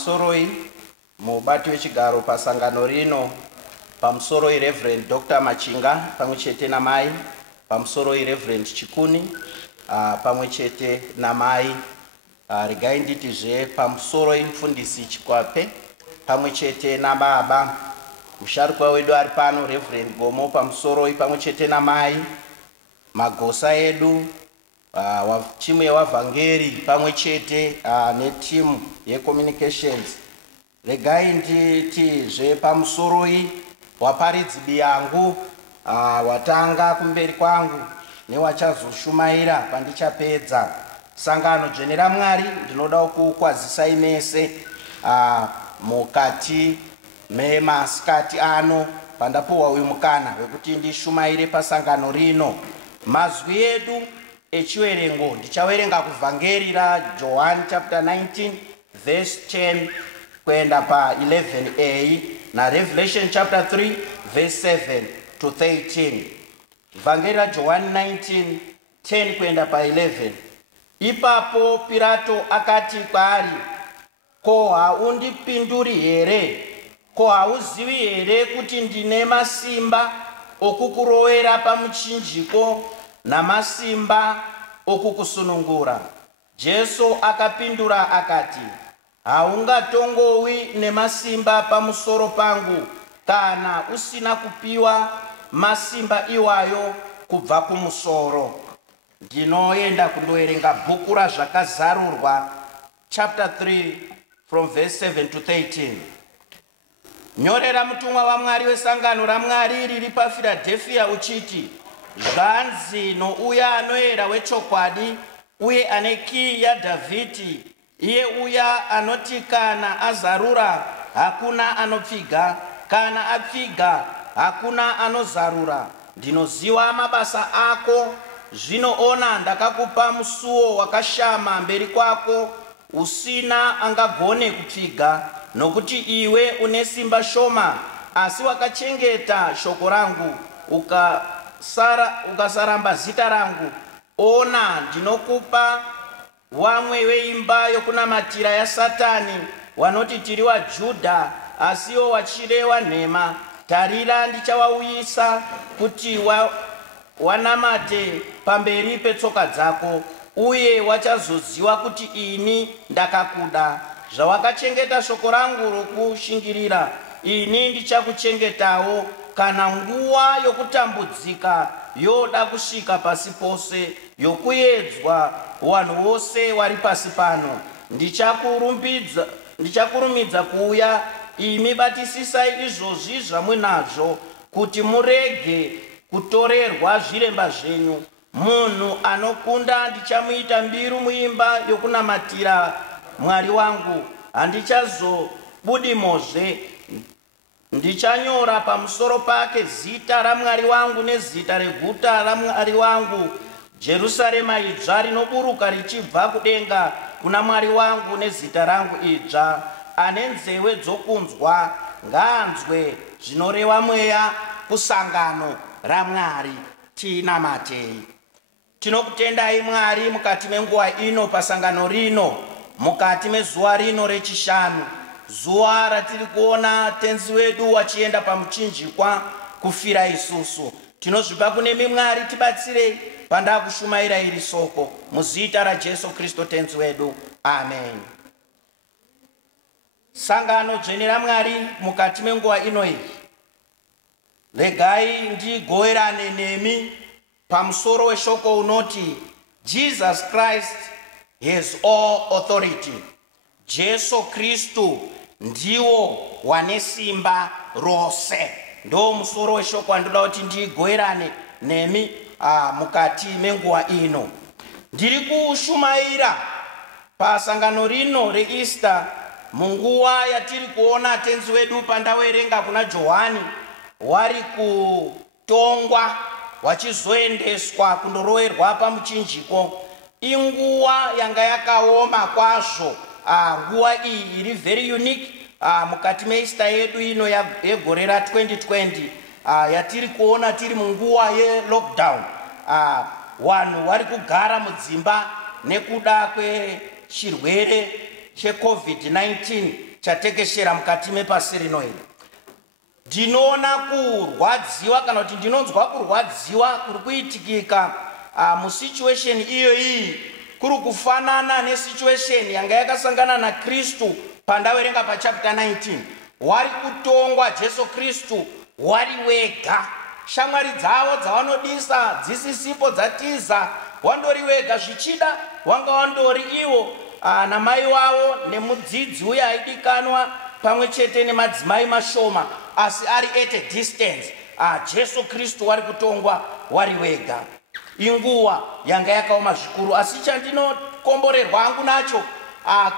pamusoroi mubati wechigaro pasangano rino pamusoroi Reverend Dr. Machinga pamwechete namai pamusoroi Reverend Chikuni pamwechete namai regai nditizve pamusoroi mufundisi Chikwape pamwechete nababa musharukwa wedu ari pano Reverend Gomo pamusoroi pamwechete namai magosa edu timu yevavhangeri pamwechete netimu yecommunications. Regai nditizve pamusoroi waparidzi biyangu watanga kumberi kwangu newachazoshumaira pandichapedza sangano dzvene raMwari. Ndinoda kukwazisai mese mukati memasikati ano pandapuwa uyu mukana wekuti ndishumaire pasangano rino. Mazwi edu echiwerengo ndichawerenga kuvhangeri raJohn chapter 19 verse 10 kuenda pa 11a na Revelation chapter 3 verse 7 to 13. Vhangeri raJohn 19 10 kuenda pa 11. Ipapo Pilato akati kwaari, ko haundipinduri here? Ko hauzivi here kuti ndine masimba okukurowera pamuchinjiko namasimba okukusunungura? Jesu akapindura akati, haungatongowi nemasimba pamusoro pangu kana usina kupiwa masimba iwayo kubva kumusoro. Ndinoenda kundoerenga bhuku razvakazarurwa chapter 3 from verse 7 to 13. Nyorera mutumwa waMwari wesangano raMwari riri paPhiladelphia uchiti, zvanzi nouya anoyera wechokwadi uye ane kiyi yaDhavhidhi, iye uya anoti kana azarura hakuna anopfiga, kana apfiga hakuna anozarura. Ndinoziva mabasa ako. Zvinoona ndakakupa musuwo wakashama mberi kwako, usina angagone kupfiga, nokuti iwe une simba shoma, asi wakachengeta shoko rangu ukasaramba zita rangu. Ona, ndinokupa vamwe veimba yokunamatira yaSatani, vanoti tiri vaJudha asiwo vachireva nhema. Tarira, ndichavauyisa kuti wanamate pamberi petsoka dzako, uye wachazoziva kuti ini ndakakuda. Zvawakachengeta shoko rangu rokushingirira, ini ndichakuchengetawo kana nguva yokutambudzika yoda kusvika pasi pose, yokuedzwa vanhu vose vari pasi pano. Ndichakurumidza kuuya. Imi batisisai izvozvi zvamunazvo, kuti murege kutorerwa zviremba zvenyu. Munhu anokunda ndichamuita mbiru muimba yokunamatira Mwari wangu. Handichazobudimozve. Ndichanyora pamusoro pake zita raMwari wangu nezita reguta raMwari wangu, Jerusarema idzva rinoburuka richibva kudenga kuna Mwari wangu, nezita rangu idzva. Ane nzewe dzokunzwa ngaanzwe zvinoreva Mweya kusangano raMwari. Tinamatei. Tinokutendai Mwari mukati menguva ino pasangano rino, mukati mezuva rino rechishanu, zuva ratiri kuona tenzi wedu wachienda pamuchinjikwa kufira isusu. Tinozvipa kunemi Mwari, tibatsirei pandaa kushumaira iri soko, muzita raJesu Kristu tenzi wedu. Amen. Sangano dzvene raMwari mukati menguva ino iyi, regai ndigoverane nemi pamusoro weshoko unoti Jesus Christ has all authority. Jesu Kristu ndiwo wane simba rose. Ndo musoro weshoko wandoda kuti ndigoverane nemi mukati menguva ino. Ndiri kushumaira pasangano rino reEaster munguva yatiri kuona tenzi wedu pandawerenga kuna Johani wari kutongwa wachizoendeswa kundoroverwa pamuchinjiko. Inguva yanga yakaoma kwazvo. Nguva iyi iri very unique mukati meEaster yedu ino yegore ra2020 yatiri kuona tiri munguva yelockdown. Vanhu vari kugara mudzimba nekuda kwechirwere cheCovid-19 chatekeshera mukati mepasi rino iri. Ndinoona kurwadziwa kana kuti ndinonzwa kurwadziwa kuri kuitikika musituation iyo iyi kuri kufanana nesituation yanga yakasangana naKristu pandawerenga pachapter 19. Wari kutongwa Jesu Kristu wari wega, shamwari dzavo dzavanodisa dzisisipo dzatiza, wandori wega, zvichida wanga wandori iwo namai wavo nemudzidzi uye aidikanwa pamwe chete nemadzimai mashoma, asi ari at a distance. Jesu Kristu wari kutongwa wari wega. Inguwa yanga yakaoma zvikuru, asi chandinokomborerwa hangu nacho,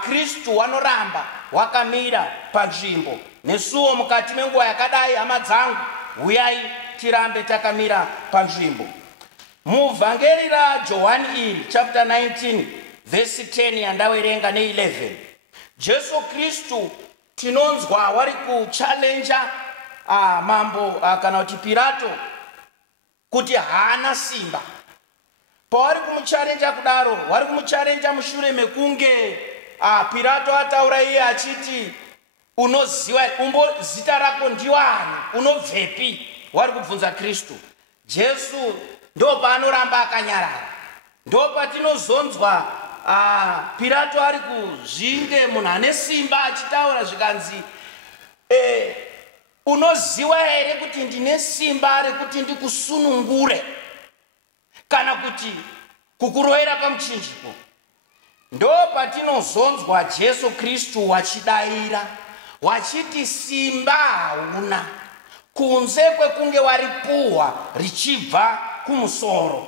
Kristu wanoramba wakamira panzvimbo. Nesuwo mukati menguva yakadai, hama dzangu, uyai tirambe takamira panzvimbo. Muvhangeri raJohani iri chapter 19 verse 10 yandawerenga ne11, Jesu Kristu tinonzwa wari kuchallenja mambo kana kuti Pilato kuti haana simba. Pawari kumuchallenja kudaro, wari kumuchallenja mushure mekunge Pilato ataura iye achiti, unoziva zita rako ndiwani, unobvepi? Wari kubvunza Kristu. Jesu ndo paanoramba akanyarara. Ndo patinozonzwa Pilato ari kuzvinge munhu ane simba achitaura zvikanzi, unoziva here kuti ndine simba rekuti ndikusunungure kana kuti kukuroera pamuchinjiko? Ndo patinozonzwa Jesu Kristu wachidaira wachiti simba hauna, kunze kwekunge waripuhwa richibva kumusoro.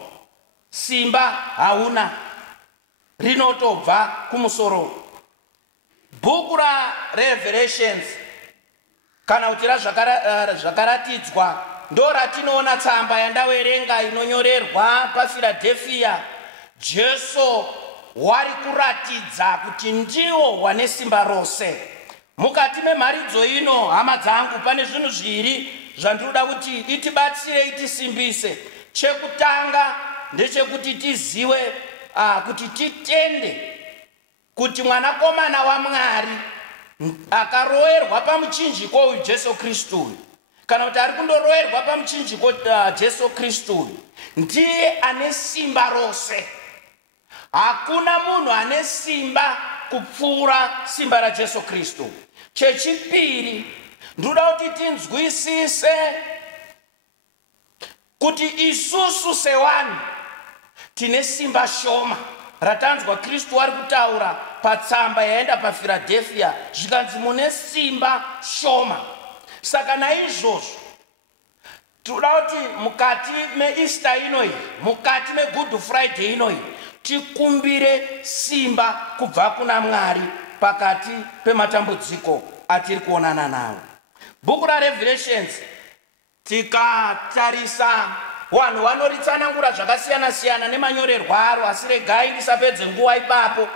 Simba hauna, rinotobva kumusoro. Bhuku raRevelations kana kuti razvakaratidzwa ndo ratinoona tsamba yandawerenga inonyorerwa paFiladelfia. Jesu wari kuratidza kuti ndiwo wane simba rose. Mukati memharidzo ino, hama dzangu, pane zvinhu zviri zvandinoda kuti itibatsire, itisimbise. Chekutanga ndechekuti tizive kuti titende kuti mwanakomana waMwari akaroerwa pamuchinjiko uyu Jesu Kristu, kana kuti ari kundoroerwa pamuchinjiko Jesu Kristu, ndiye ane simba rose. Hakuna munhu ane simba kupfuura simba raJesu Kristu. Chechipiri, ndoda kuti tinzwisise kuti isusu sevanhu tine simba shoma ratanzwa Kristu ari kutaura patsamba yaenda paFiladelfia, zvikanzi mune simba shoma. Saka naizvozvo toda kuti mukati meEaster inoyi, mukati meGood Friday inoyi, tikumbire simba kubva kuna Mwari pakati pematambudziko atiri kuonana nawo. Bhuku raRevelations tikatarisa, vanhu vanoritsanangura zvakasiyana siyana nemanyorerwa aro, asi regai ndisapedze nguva ipapo.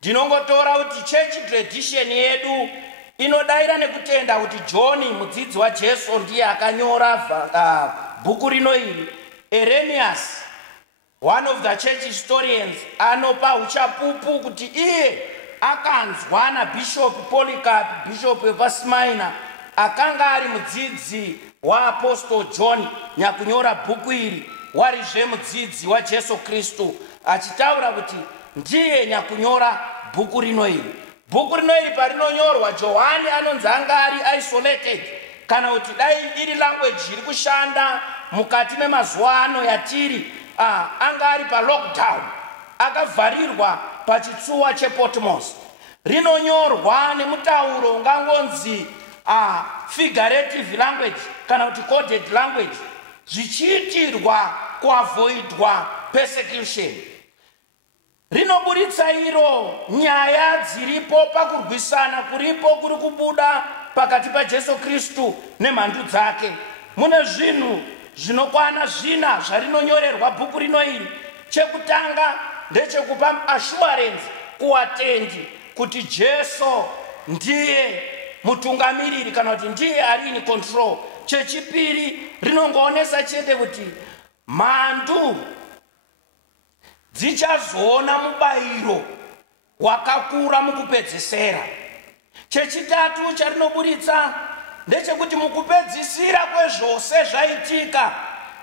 Ndinongotora kuti church tradition yedu inodaira nekutenda kuti John mudzidzi waJesu ndiye akanyora bhuku rino iri. Eremias, one of the church historians, anopa uchapupu kuti iye akanzwa naBishop Polycarp, bishop wepaSmyrna, akanga ari mudzidzi waApostle John nyakunyora bhuku iri, warizve mudzidzi waJesu Kristu, achitaura kuti ndiye nyakunyora bhuku rino iri. Bhuku rino iri parinonyorwa, Johani anonzi anga ari isolated, kana kuti dai iri language iri kushanda mukati memazuva ano yatiri, anga ari palockdown, akavharirwa pachitsuwa chePatmos. Rinonyorwa nemutauro ungangonzi figurative language kana kuti coded language, zvichiitirwa kuavoidwa persecution. Rinoburitsa iro nyaya dziripo pakurwisana kuripo kuri kubuda pakati paJesu Kristu nemhandu dzake. Mune zvinhu zvinokwana zvina zvarinonyorerwa bhuku rino iri. Chekutanga ndechekupa assurance kuvatendi kuti Jesu ndiye mutungamiriri kana kuti ndiye ari in control. Chechipiri, rinongoonesa chete kuti mhandu dzichazoona mubayiro wakakura mukupedzesera. Chechitatu charinoburitsa ndechekuti mukupedzisira kwezvose zvaitika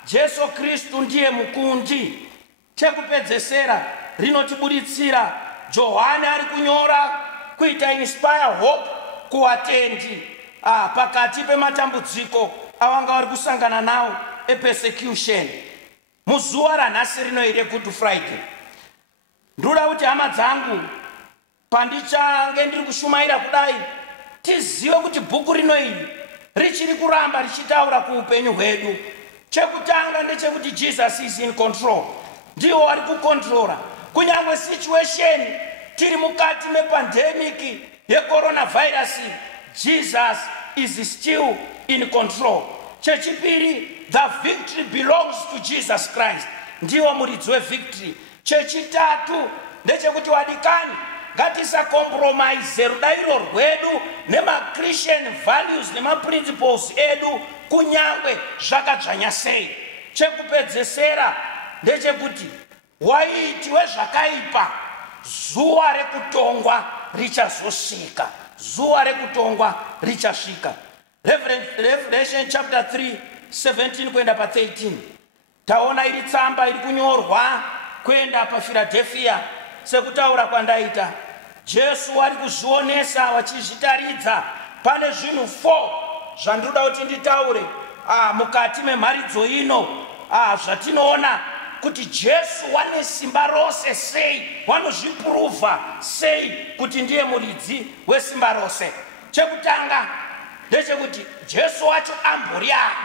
Jesu Kristu ndiye mukundi. Chekupedzesera rinotiburitsira Johani ari kunyora kuita inspire hope kuvatendi pakati pematambudziko avanga vari kusangana nawo epersecution muzuva ranhasi rino iri Good Friday. Ndoda kuti hama dzangu pandichange ndiri kushumaira kudai tizive kuti bhuku rino iri richiri kuramba richitaura kuupenyu hwedu. Chekutanga ndechekuti Jesus is in control. Ndiwo ari kukontrola kunyangwe situation tiri mukati mepandemic yecoronavirus. Jesus is still in control. Chechipiri, the victory belongs to Jesus Christ. Ndiwo muridzi wevictory. Chechitatu ndechekuti wadikani ngatisakompromise rudairo rwedu nemachristian values nemaprinciples edu kunyangwe zvakadzvanya sei. Chekupedzesera ndechekuti waitiwe zvakaipa zuva rekutongwa richazosvika. Zuva rekutongwa richasvika. Revelation chapter 3 17 kuenda pa 13 taona iri tsamba iri kunyorwa kuenda paPhiladelphia sekutaura kwandaita. Jesu ari kuzvionesa wachizvitaridza pane zvinhu 4 zvandoda kuti nditaure mukati memharidzo ino zvatinoona kuti Jesu wane simba rose sei, wanozvipuruvha sei kuti ndiye muridzi wesimba rose. Chekutanga ndechekuti Jesu wacho amburiani.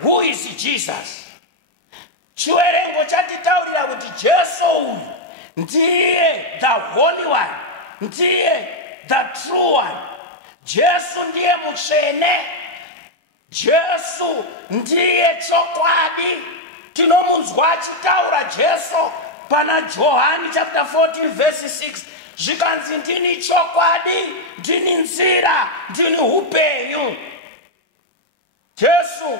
Who is Jesus? Chiwerengo chatitaurira kuti Jesu uyu ndiye the holy one, ndiye the true one. Jesu ndiye mutsvene, Jesu ndiye chokwadi. Tinomunzwa achitaura Jesu pana Johani chapter 14 verse 6 zvikanzi ndini chokwadi, ndini nzira, ndini upenyu. Jesu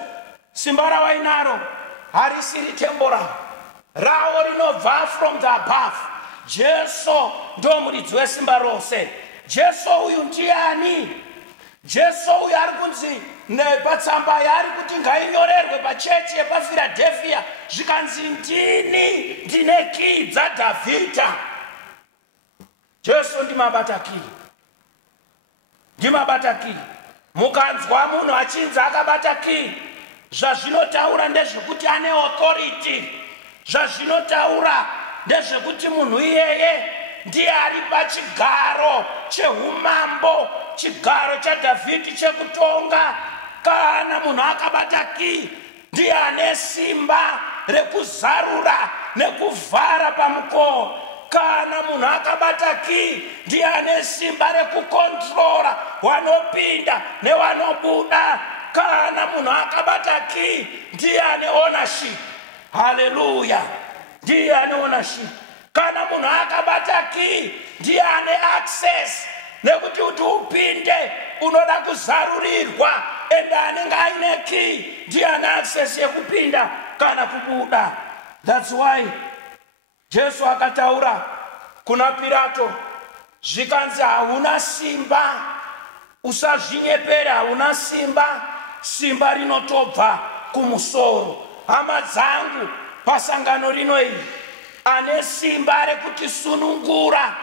simba rawainaro harisiri temporal, rawo rinobva from the above. Jesu ndo muridzi wesimba rose. Jesu uyu ndiani? Jesu uyu ari kunzi nepatsamba yari kuti ngainyorerwe pachechi yepaPhiladelphia zvikanzi ndine kii dzaDhavhidha. Jesu ndimabatakiri, ndimabatakiri. Mukanzwa munhu achinzi akabata kii, zvazvinotaura ndezvekuti ane authority. Zvazvinotaura ndezvekuti munhu iyeye ndiye ari pachigaro cheumambo, chigaro chaDhavhidhi chekutonga. Kana munhu akabata kii ndiye ane simba rekuzarura nekuvhara pamukova. Kana munhu akabata kii ndiye ane simba rekukontrora wanopinda newanobuda. Kana munhu akabata kii ndiye ane ownership. Haleluya, ndiye ane ownership. Kana munhu akabata kii ndiye ane access, nekuti kuti upinde unoda kuzarurirwa, ende anenge aine kii ndiye ane access yekupinda kana kubuda. That's why Jesu akataura kuna Pilato zvikanzi hauna simba, usazvinyepera, hauna simba, simba rinotobva kumusoro. Hama dzangu pasangano rino iri ane simba rekutisunungura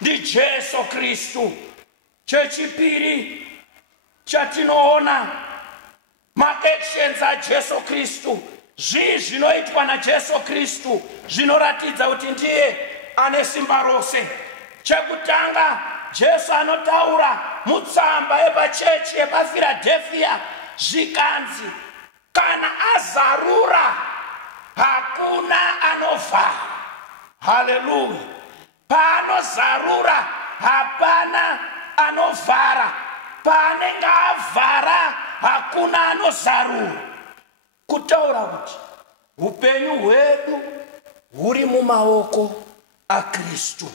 ndi Jesu Kristu. Chechipiri chatinoona maactions aJesu Kristu, zvii zvinoitwa naJesu Kristu zvinoratidza kuti ndiye ane simba rose. Chekutanga Jesu anotaura mutsamba yepachechi yepaPhiladelphia zvikanzi kana azarura hakuna anovhara. Haleluya, paanozarura hapana anovhara, paanenge avhara hakuna anozarura. Kutaura kuti upenyu hwedu huri mumaoko aKristu,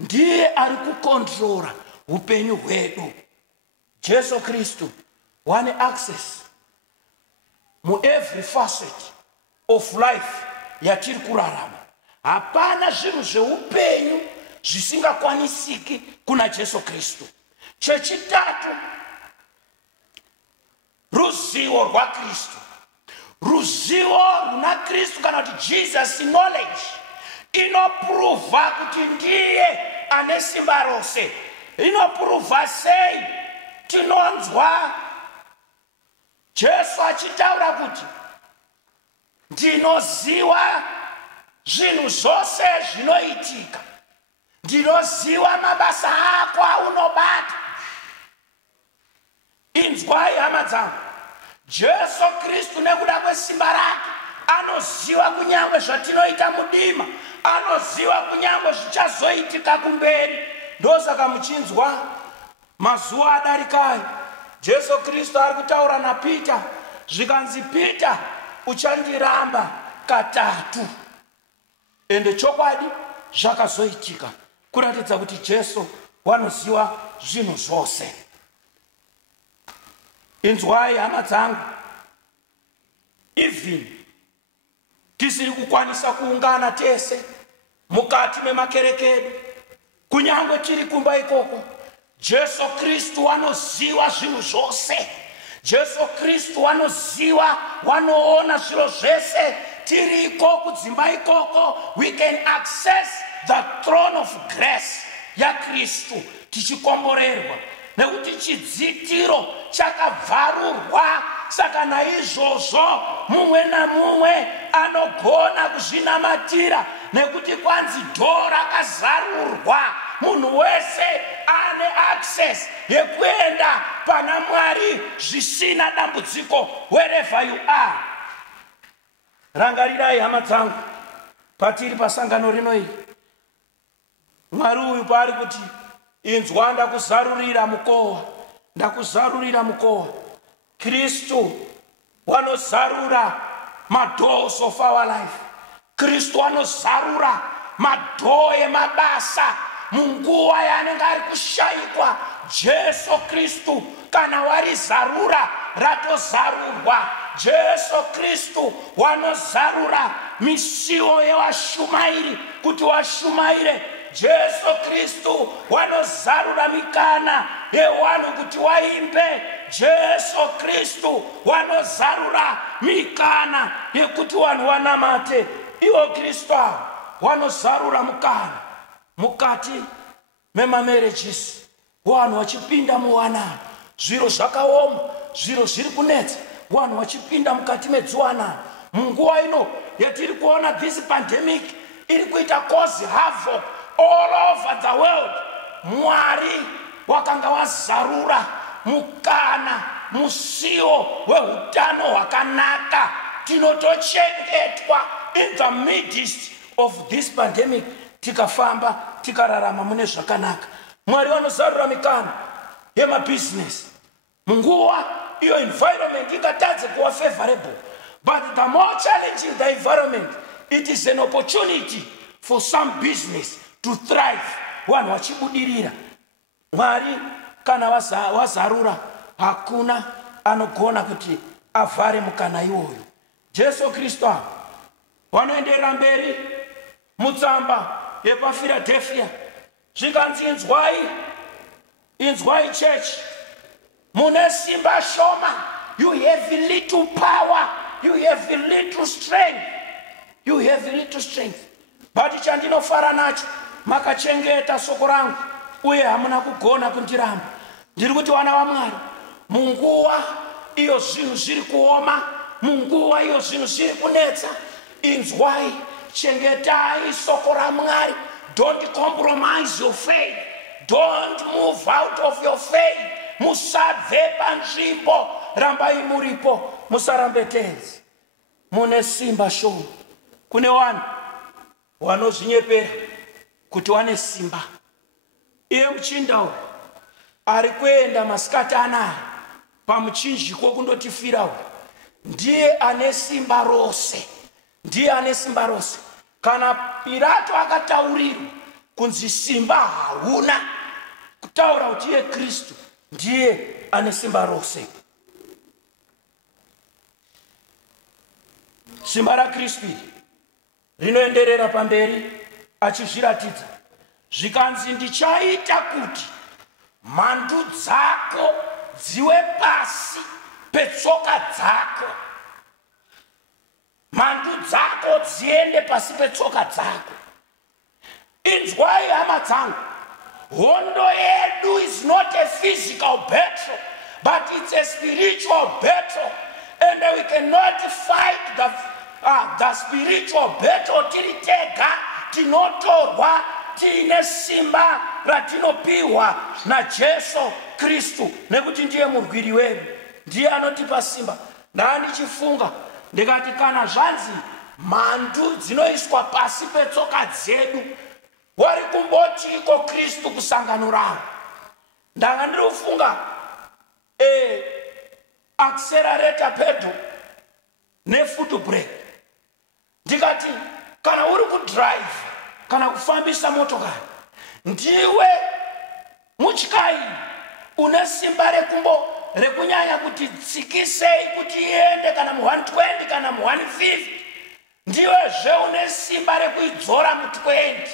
ndiye ari kukontrora upenyu hwedu. Jesu Kristu wane access mu every facet of life yatiri kurarama. Hapana zvinhu zveupenyu zvisingakwanisiki kuna Jesu Kristu. Chechitatu, ruzivo rwaKristu. Ruzivo runa Kristu kana kuti Jesus knowledge inoprova kuti ndiye ane simba rose. Inoprova sei? Tinonzwa Jesu achitaura kuti ndinoziva zvinhu zvose zvinoitika, ndinoziva mabasa ako aunobata. Inzwai hama dzangu, Jesu Kristu nekuda kwesimba rake anoziva kunyange zvatinoita mudima, anoziva kunyange zvichazoitika kumberi. Ndosaka muchinzwa mazuva adarikayo Jesu Kristu ari kutaura naPita zvikanzi, Pita, uchandiramba katatu. Ende chokwadi zvakazoitika, kuratidza kuti Jesu wanoziva zvinhu zvose. Inzwai hama dzangu, even tisiri kukwanisa kuungana tese mukati memakerekedu, kunyange tiri kumba ikoko, Jesu Kristu wanoziva zvinhu zvose. Jesu Kristu wanoziva, wanoona zviro zvese. Tiri ikoko dzimba ikoko, we can access the throne of grace yaKristu tichikomborerwa, nekuti chidzitiro chakabvarurwa. Saka naizvozvo mumwe namumwe anogona kuzvinamatira, nekuti kwanzi dhoo rakazarurwa. Munhu wese ane access yekuenda pana Mwari zvisina dambudziko, wherever you are. Rangarirai hama dzangu, patiri pasangano rino iri, Mwari uyu paari kuti, inzwa ndakuzarurira mukowa, ndakuzarurira mukowa. Kristu wanozarura madoors of our life. Kristu wanozarura madhoo emabasa munguva yaanenge ari kushayikwa. Jesu Kristu kana warizarura ratozarurwa. Jesu Kristu wanozarura misiwo yevashumairi kuti washumaire. Jesu Kristu wanozarura mikana yevanhu kuti waimbe. Jesu Kristu wanozarura mikana yekuti vanhu vanamate. Ivo Kristu wanozarura mukana mukati memamarriages, vanhu vachipinda muwanano, zviro zvakaoma, zviro zviri kunetsa, vanhu vachipinda mukati medziwanano. Munguva ino yatiri kuona this pandemic iri kuita cause havoc all over the world, Mwari wakanga wazarura mukana, musiwo wehutano hwakanaka. Tinotochengetwa in the midst of this pandemic, tikafamba tikararama mune zvakanaka. Mwari wanozarura mikana yemabusiness. Munguva iyo environment ikatadze kuva favorable, but the more challenging the environment, it is an opportunity for some business to thrive. Vanhu vachibudirira. Mwari kana wazarura, hakuna anogona kuti avhare mukana iwoyo. Jesu Kristu wanoenderera mberi mutsamba yepaPhiladelphia zvikanzi, inzwai church, mune simba shoma, you have little power, you have little strength, you have little strength. But chandinofara nacho, makachengeta soko rangu uye hamuna kugona kundiramba. Ndiri kuti vana vaMwari, munguva iyo zvinhu zviri kuoma, munguva iyo zvinhu zviri kunetsa, inzwai, chengetai soko raMwari. Don't compromise your faith. Don't move out of your faith. Musabve panzvimbo, rambai muripo, musarambe tenzi. Mune simba shoma. Kune vanhu vanozvinyepera kuti wane simba. Iye muchinda uyu ari kuenda masikati anaya pamuchinjiko kundotifira uyu, ndiye ane simba rose, ndiye ane simba rose. Kana Pilato akataurirwa kunzi simba hauna, kutaura kuti iye Kristu ndiye ane simba rose. Simba raKristu rinoenderera pamberi achizviratidza, zvikanzi ndichaita kuti mhandu dzako dziwe pasi petsoka dzako, mhandu dzako dziende pasi petsoka dzako. Inzwai hama dzangu, hondo yedu is not a physical battle, but it's a spiritual battle, and we cannot fight the spiritual battle tiri tega. Tinotorwa tiine simba ratinopiwa naJesu Kristu, nekuti ndiye murwiri wedu, ndiye anotipa simba. Ndanichifunga ndikati kana zvanzi mhandu dzinoiswa pasi petsoka dzedu, wari kumboti iko Kristu kusangano ravo. Ndanga ndiri kufunga accelerator pedal nefoot brake. Ndikati kana uri kudrive kana kufambisa motokari, ndiwe mutyai une simba rekunyanya kuti tsikisei kuti iende kana mu120 kana mu150, ndiwezve une simba rekuidzora mu20.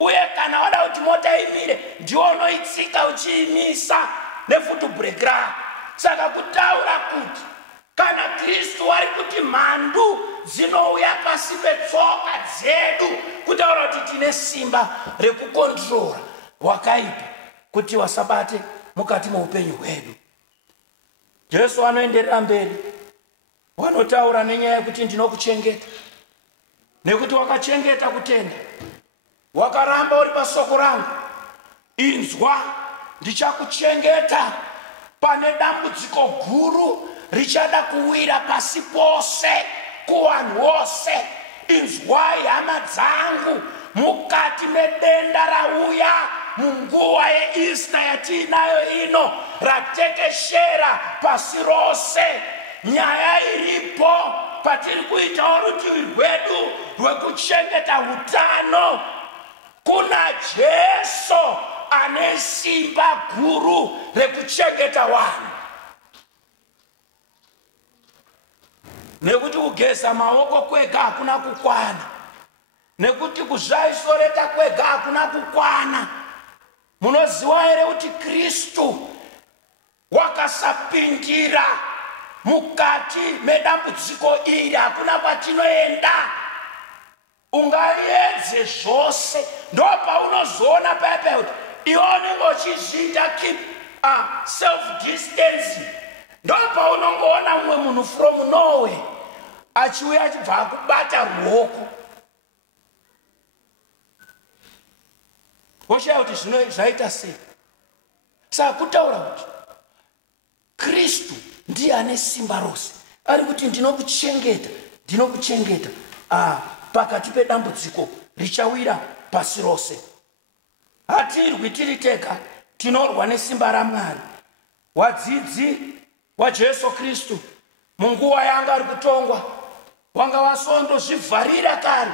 Uye kana wada kuti mota imire, ndiwe unoitsika uchiimisa nefoot brake rako. Saka kutaura kuti kana Kristu ari kuti mhandu dzinouya pasi petsoka dzedu, kutaura kuti tine simba rekukontrora wakaipa kuti wasabate mukati muupenyu hwedu. Jesu anoenderera mberi, wanotaura nenyaya yekuti ndinokuchengeta, nekuti wakachengeta kutenda, wakaramba uri pasoko rangu. Inzwa, ndichakuchengeta pane dambudziko guru richada kuwira pasi pose kuvanhu vose. Inzwai hama dzangu, mukati medenda rauya munguva yeEaster yatiinayo ino, ratekeshera pasi rose, nyaya iripo patiri kuita rutivi rwedu rwekuchengeta utano. Kuna Jesu ane simba guru rekuchengeta vanhu. Nekuti kugeza maoko kwega hakuna kukwana, nekuti kuzvaisoreta kwega hakuna kukwana. Munoziva here kuti Kristu wakasapindira mukati medambudziko iri, hakuna kwatinoenda. Ungaliedze zvose, ndopaunozoona pepe kuti iwe unenge uchizviita keep self distance. Ndopaunongoona mumwe munhu from Norway achiuya achibva akubata ruoko, woshaya kuti zvino zvaita sei. Saka kutaura kuti Kristu ndiye ane simba rose, ari kuti ndinokuchengeta pakati pedambudziko richawira pasi rose. Hatirwi tiri tega, tinorwa nesimba raMwari. Wadzidzi waJesu Kristu munguva yanga ari kutongwa, wanga wasondozvivharira kare,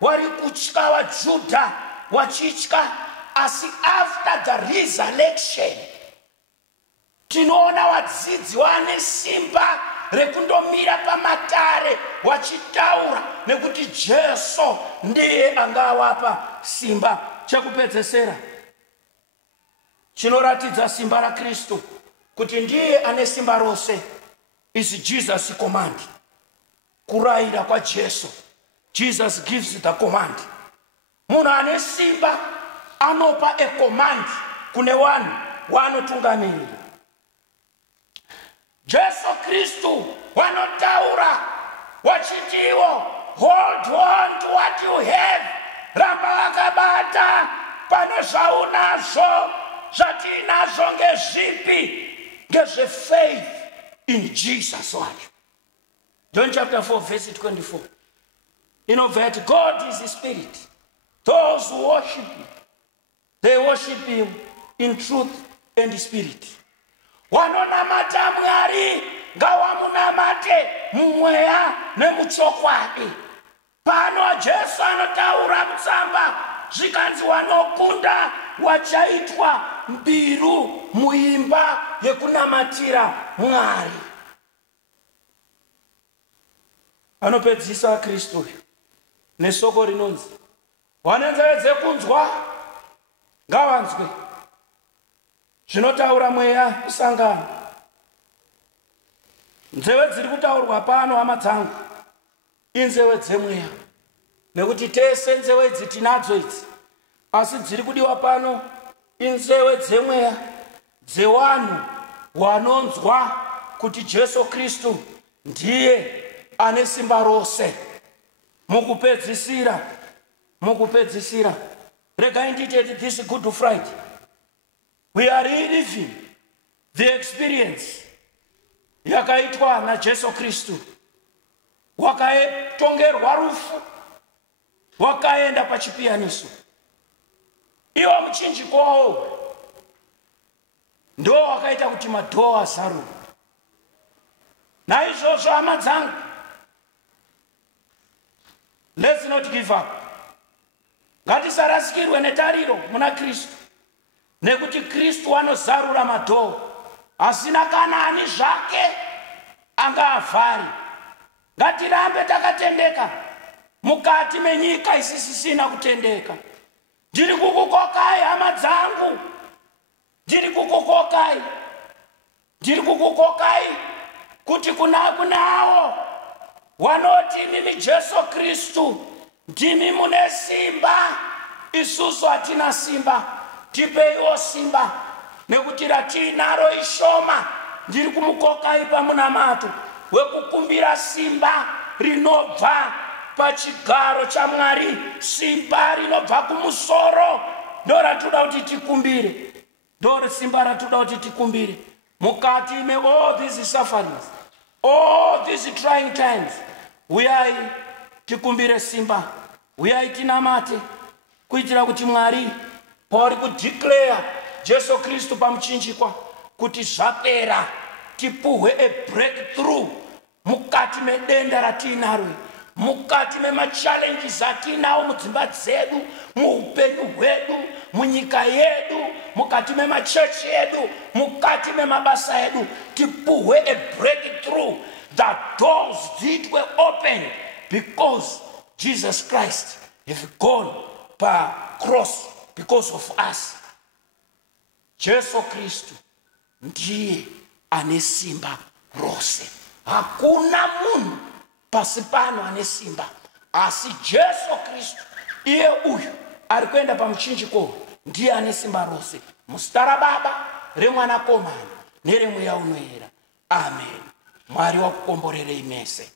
wari kutya vaJudha wachitya. Asi after the resurrection tinoona wadzidzi wane simba rekundomira pamatare wachitaura, nekuti Jesu ndiye angawapa simba. Chekupedzesera chinoratidza simba raKristu kuti ndiye ane simba rose is Jesus' command. Kurayira kwa Jesu, Jesus gives the command. Munhu ane simba anopa a command kune vanhu wanotungamirira. Jesu Kristu wanotaura wachitiwo, hold on to what you have. Ramba wakabata pane zvaunazvo, zvatinazvo ngezvipi? Ngezvefaith in Jesus wacho. John chapter 4 verse 24. Inobva kuti God is a spirit. Those who worship him, they worship him in truth and spirit. Wanonamata Mwari ngawamunamate mumweya nemuchokwadi. Pano Jesu anotaura mutsamba zvikanzi wanokunda wachaitwa mbiru muimba yekunamatira Mwari. Anopedzisa Kristu nesoko rinonzi wanenzedze kunzwa ngavanzwe, zvinotaura mweya kusangana. Nzeve dziri kutaurwa pano hama dzangu inzeve dzemweya, nekuti tese nzeve idzi tinadzo idzi, asi dziri kudiwa pano inzeve dzemweya, dzevanhu vanonzwa kuti Jesu Kristu ndiye ane simba rose. Mukupedzisira, regai nditete this Good Friday, we are reliving the experience yakaitwa naJesu Kristu. Wakatongerwa rufu, wakaenda pachipiyaniso. Iwo muchinjiko wawo ndo wakaita kuti madhoo azaruke. Naizvozvo hama dzangu, let's not give up. Ngatisarasikirwe netariro muna Kristu, nekuti Kristu anozarura madhoo, asina kana ani zvake angaavhari. Ngatirambe takatendeka mukati menyika isisina kutendeka. Ndiri kukukokai hama dzangu, ndiri kukukokai kuti kunawo wanoti mimi Jesu Kristu ndimi mune simba, isusu hatina simba, tipeiwo simba, nekuti ratinaro ishoma. Ndiri kumukokai pamunamato wekukumbira simba rinobva pachigaro chaMwari, simba rinobva kumusoro, ndo ratoda kuti tikumbire, ndo simba ratoda kuti tikumbire mukati me all these sufferings, all these trying times. Uyai tikumbire simba, uyai tinamate, kuitira kuti Mwari pauri kudeclare Jesu Kristu pamuchinjikwa kuti zvapera, tipuhwe a breakthrough mukati medenda ratinaro, mukati memachallenges atinawo mudzimba dzedu, muupenyu hwedu, munyika yedu, mukati memachechi edu, mukati memabasa edu, tipuhwe a breakthrough. The doors did were open because Jesus Christ has gone by cross because of us. Jesu Kristu ndiye ane simba rose. Hakuna munhu pasi pano ane simba, asi Jesu Kristu iye uyu ari kuenda pamuchinjiko ndiye ane simba rose. Muzita raBaba, reMwanakomana neremweya unoyera. Amen. Mwari wakukomborerei mese.